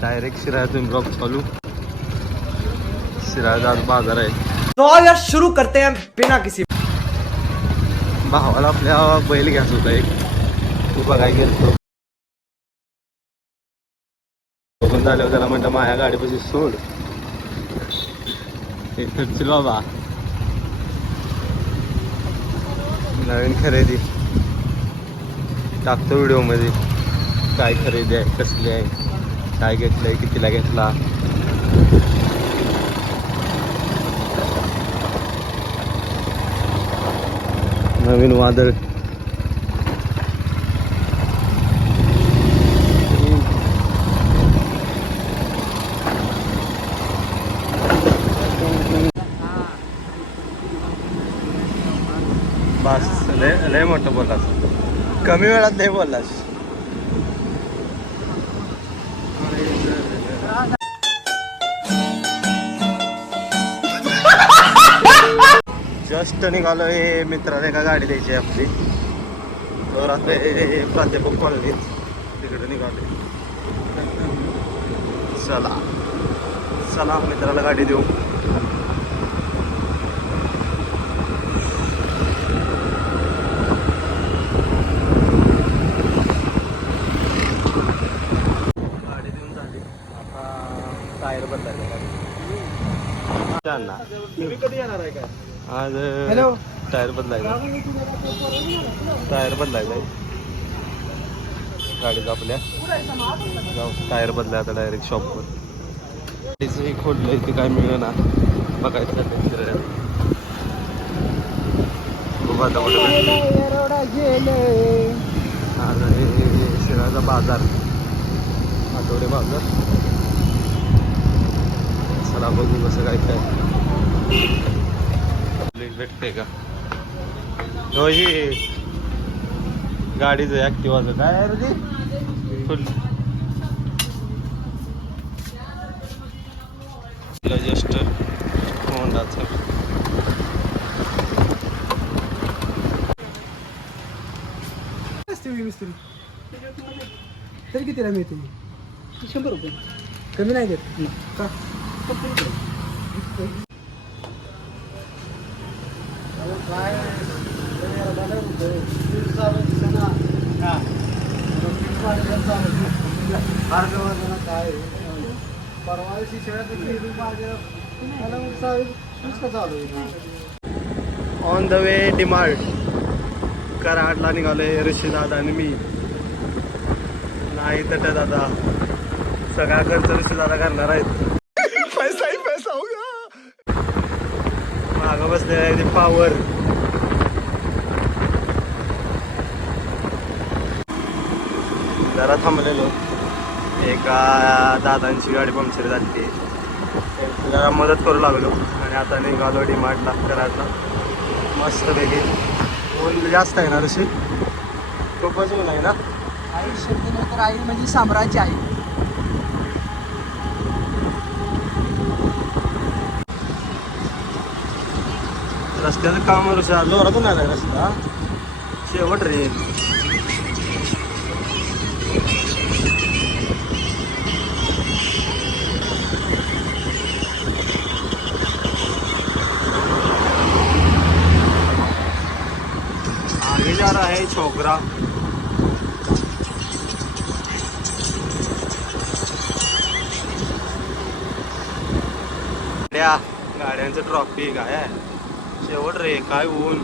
Direct शिराळ्यातून blog चालू. शिराळ्याचा आज बाजार आहे. तो यार शुरू करते हैं बिना किसी. भावाला आपल्या बैल घ्यायचा होता एक, तू बघाय गेलो. बघून झाल्यावर त्याला म्हणतं माझ्या गाडीपाशी सोड. एक चल बाबा, नवीन खरेदी टाकतो व्हिडिओमध्ये. काय खरेदी आहे, कसली आहे, काय घेतलंय, कितीला घेतला. नवीन वादळ. बस लय मोठं बोललास, कमी वेळात लय बोललास. जस्ट निघालोय मित्राला एका गाडी द्यायची आहे आपली. तर आता प्राध्यापक कॉलनीत तिकडे निघालोय. चला चला मित्राला गाडी देऊ. गाडी देऊन झाली, आता टायर बदलायला गाडी. तुम्ही कधी येणार आहे का आज? हॅलो, टायर बदलायचा, टायर बदलायचा आहे गाडीचा आपल्या. जाऊ टायर बदलाय आता डायरेक्ट शॉपवर. गाडीचं हे खोडलं इथे काय मिळेल ना, बघायचं फिरायला. बघू आता कुठं. आज आहे शिराळा बाजार, आठवडे बाजार. चला बघू कसं काय काय भेटते का. हो ही गाडीचं ॲक्टिवाचं काय आहे रे फुल. जस्ट होंडाचं. तरी कितीला मिळते? 100 रुपये. कमी नाही देत का? ऑन द वे डिमार्ट कराडला निघालोय ऋषी दादा आणि मी. नाही तर दादा सगळा खर्च ऋषी दादा करणार आहेत. पैसा ही पैसा होगा. मागं बसलेला आहे ते पावर. जरा थांबलेलो, एका दादांची गाडी पंक्चर झाली, जरा मदत करू लागलो. आणि आता निघालो डिमार्टला कराडला. मस्तपैकी ऊन जास्त आहे ना ऋषी, खूपच ऊन आहे ना. आई शब्द तर आई म्हणजे साम्राज्य आहे. रस्त्याचं काम ऋषी जोरातून आलाय रस्ता, शेवट रे. आगे जा रहा है छोकरा. गाड्यांचं ट्रॉफिक आहे शेवट रे. काय ऊन.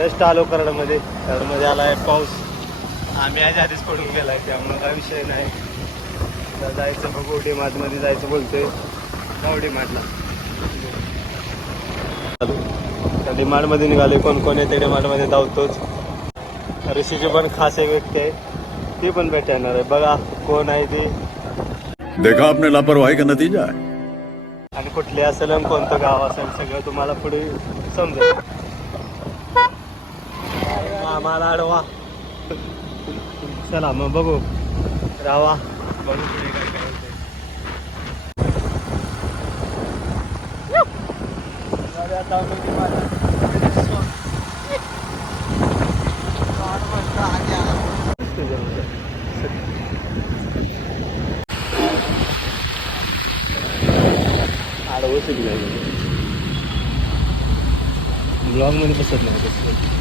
जस्ट आलो कराडमध्ये. कराडमध्ये आला आहे पाऊस. आम्ही आज आधीच पडून गेला आहे, त्यामुळे काय विषय नाही. आता जायचं बघू, डीमार्टमध्ये जायचं बोलतोय. जाऊ डीमार्टला. त्या डीमार्टमध्ये निघाले. कोण कोण येते डीमार्टमध्ये धावतोच. ऋषीची पण खास एक व्यक्ती आहे, ती पण भेटणार आहे. बघा कोण आहे ती. देखा आपने लापरवाही का नतीजा है. आणि कुठली असेल आणि कोणतं गाव असेल सगळं तुम्हाला पुढे समजेल. आम्हाला अडवा. चला मग बघू, राहा बघू पुढे काय काय होते. ब्लॉग मध्ये बसत नाही तसं.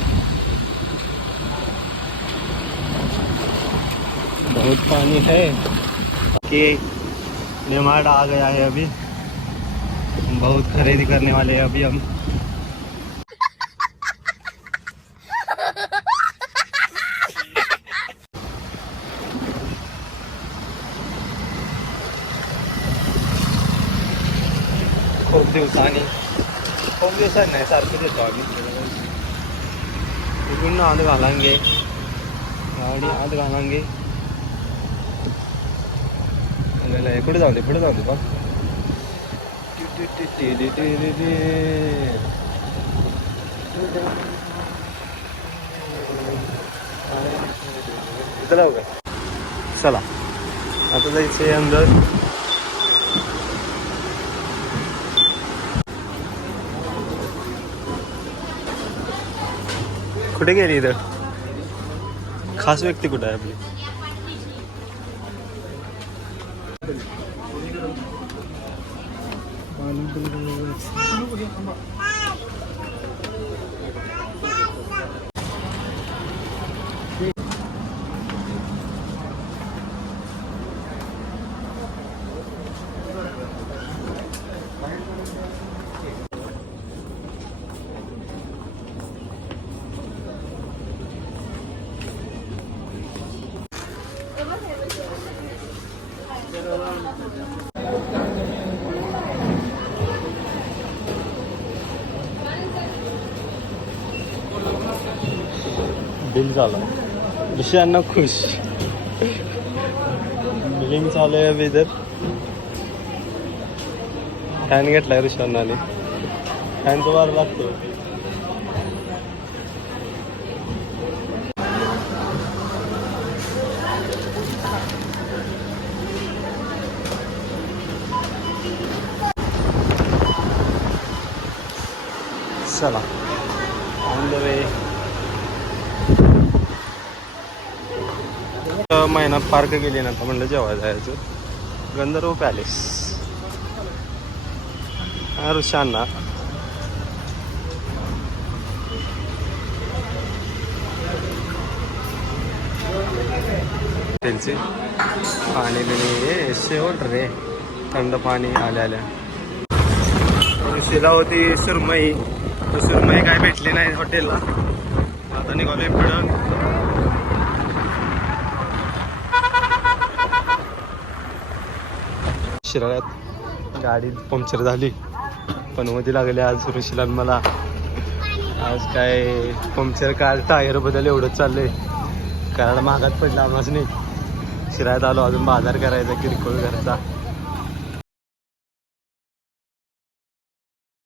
बहुत पानी है कि डीमार्ट आ गया है अभी. बहुत खरीदी करने वाले हैं अभी हम. खूप दिवसांनी नाही, सारखं येतो आम्ही. इकडून आत घालांगे गाडी, आत घालांगे. पुढे जाऊ दे, पुढे जाऊ दे बघ. चला आता जायचं अंदर. कुठे गेली इथं? खास व्यक्ती कुठे आहे आपली? बिल झालं. विषयांना खुश. बिलिंग चालू आहे अभी इधर. फॅन घेतलाय ऋषांनाने. फॅन तो वार लागतो. चला ऑन द वे. महिना पार्क गेली ना, तर म्हणलं जेव्हा जायचं. गंधर्व पॅलेस. ऋषांना त्यांचे पाणी बिणी शेवट रे. थंड पाणी आल्या आल्या. ऋषीला होती सुरमई, तर सुरमई काय भेटली नाही हॉटेलला. आता निघालोय पुढं. शिराळ्यात गाडी पंक्चर झाली, पण मध्ये लागले आज ऋषीला मला. आज काय पंक्चर काल टायर बदल एवढंच चाललंय, कारण महागात पडला आम्हाच नाही. शिराळ्यात आलो, अजून बाजार करायचा किरकोळ घरचा.